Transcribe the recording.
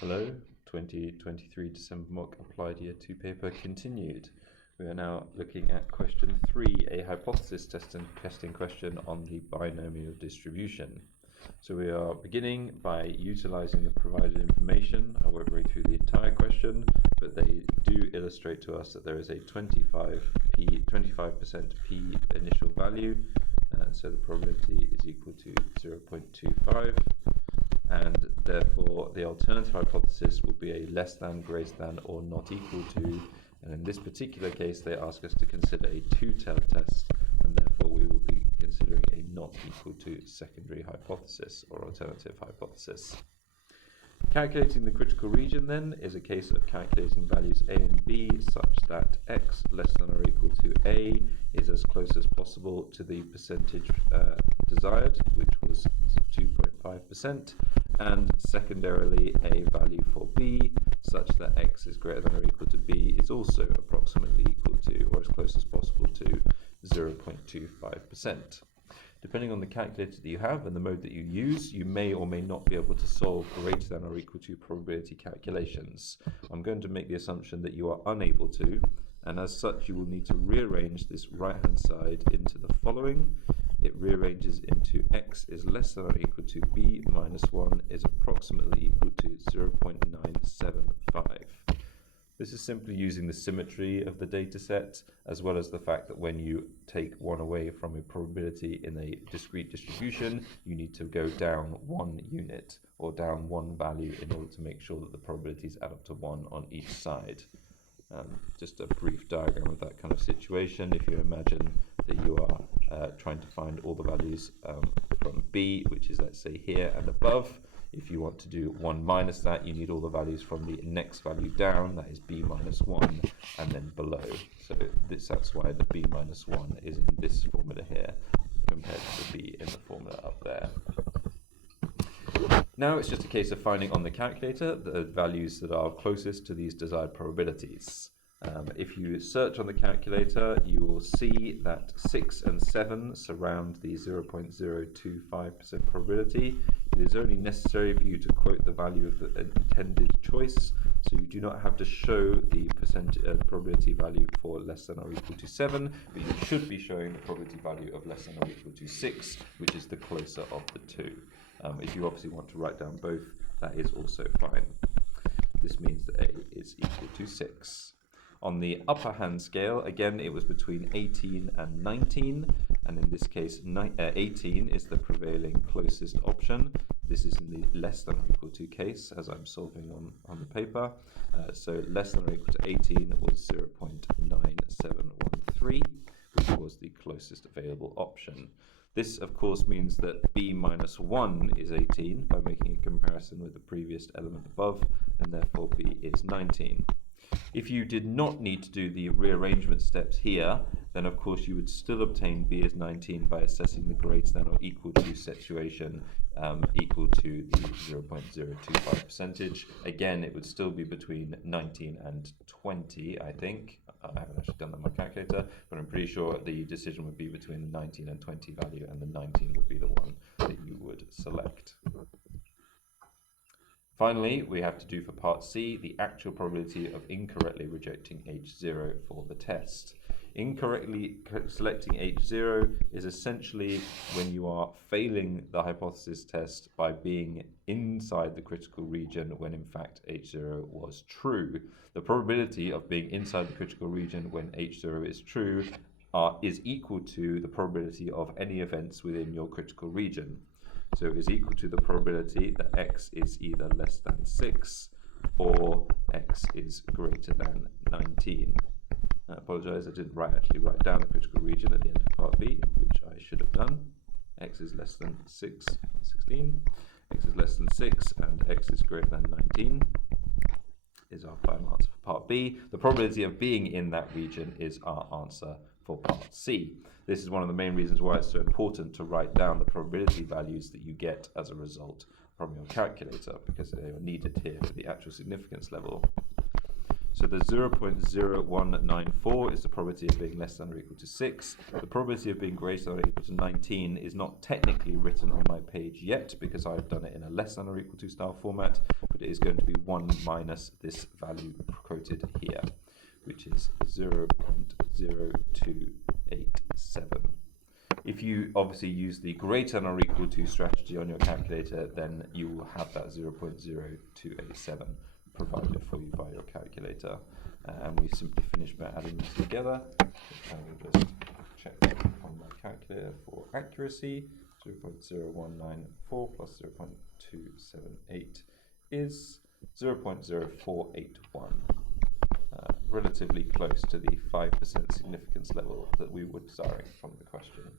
Hello, 2023 December mock applied year 2 paper continued. We are now looking at question 3, a hypothesis testing question on the binomial distribution. So we are beginning by utilizing the provided information. I won't read through the entire question, but they do illustrate to us that there is a 25% p initial value, so the probability is equal to 0.25. And therefore the alternative hypothesis will be a less than, greater than, or not equal to, and in this particular case they ask us to consider a two-tailed test, and therefore we will be considering a not equal to secondary hypothesis or alternative hypothesis. Calculating the critical region then is a case of calculating values a and b such that x less than or equal to a is as close as possible to the percentage desired, which was 2.5%, and secondarily a value for b such that x is greater than or equal to b is also approximately equal to, or as close as possible to, 0.25%. Depending on the calculator that you have and the mode that you use, you may or may not be able to solve greater than or equal to probability calculations. I'm going to make the assumption that you are unable to, and as such you will need to rearrange this right-hand side into the following. It rearranges into x is less than or equal to b minus 1 is approximately equal to 0.975. This is simply using the symmetry of the data set, as well as the fact that when you take one away from a probability in a discrete distribution, you need to go down 1 unit or down 1 value in order to make sure that the probabilities add up to 1 on each side. Just a brief diagram of that kind of situation. If you imagine that you are trying to find all the values from b, which is, let's say, here and above. If you want to do 1 minus that, you need all the values from the next value down, that is b minus 1, and then below. So that's why the b minus 1 is in this formula here, compared to the b in the formula up there. Now it's just a case of finding on the calculator the values that are closest to these desired probabilities. If you search on the calculator, you will see that 6 and 7 surround the 0.025% probability. It is only necessary for you to quote the value of the intended choice, so you do not have to show the probability value for less than or equal to 7, but you should be showing the probability value of less than or equal to 6, which is the closer of the two. If you obviously want to write down both, that is also fine. This means that a is equal to 6. On the upper hand scale, again, it was between 18 and 19, and in this case, 18 is the prevailing closest option. This is in the less than or equal to case, as I'm solving on the paper. So less than or equal to 18 was 0.9713, which was the closest available option. This, of course, means that b minus 1 is 18 by making a comparison with the previous element above, and therefore b is 19. If you did not need to do the rearrangement steps here, then of course you would still obtain b as 19 by assessing the greater than or equal to situation equal to the 0.025 percentage. Again, it would still be between 19 and 20, I think. I haven't actually done that on my calculator, but I'm pretty sure the decision would be between the 19 and 20 value, and the 19 would be the one that you would select. Finally, we have to do for part C the actual probability of incorrectly rejecting H0 for the test. Incorrectly selecting H0 is essentially when you are failing the hypothesis test by being inside the critical region when in fact H0 was true. The probability of being inside the critical region when H0 is true is equal to the probability of any events within your critical region. So it is equal to the probability that x is either less than 6 or x is greater than 19. I apologize, I didn't actually write down the critical region at the end of part B, which I should have done. X is less than 16, x is less than 6, and x is greater than 19 is our final answer for part B. The probability of being in that region is our answer for part C. This is one of the main reasons why it's so important to write down the probability values that you get as a result from your calculator, because they are needed here for the actual significance level. So the 0.0194 is the probability of being less than or equal to 6. The probability of being greater than or equal to 19 is not technically written on my page yet because I've done it in a less than or equal to style format, but it is going to be 1 minus this value quoted here, which is 0.0287. If you obviously use the greater than or equal to strategy on your calculator, then you will have that 0.0287 provided for you by your calculator. And we simply finish by adding them together. I will just check on my calculator for accuracy. 0.0194 plus 0.278 is 0.0481. Relatively close to the 5% significance level that we were desiring from the question.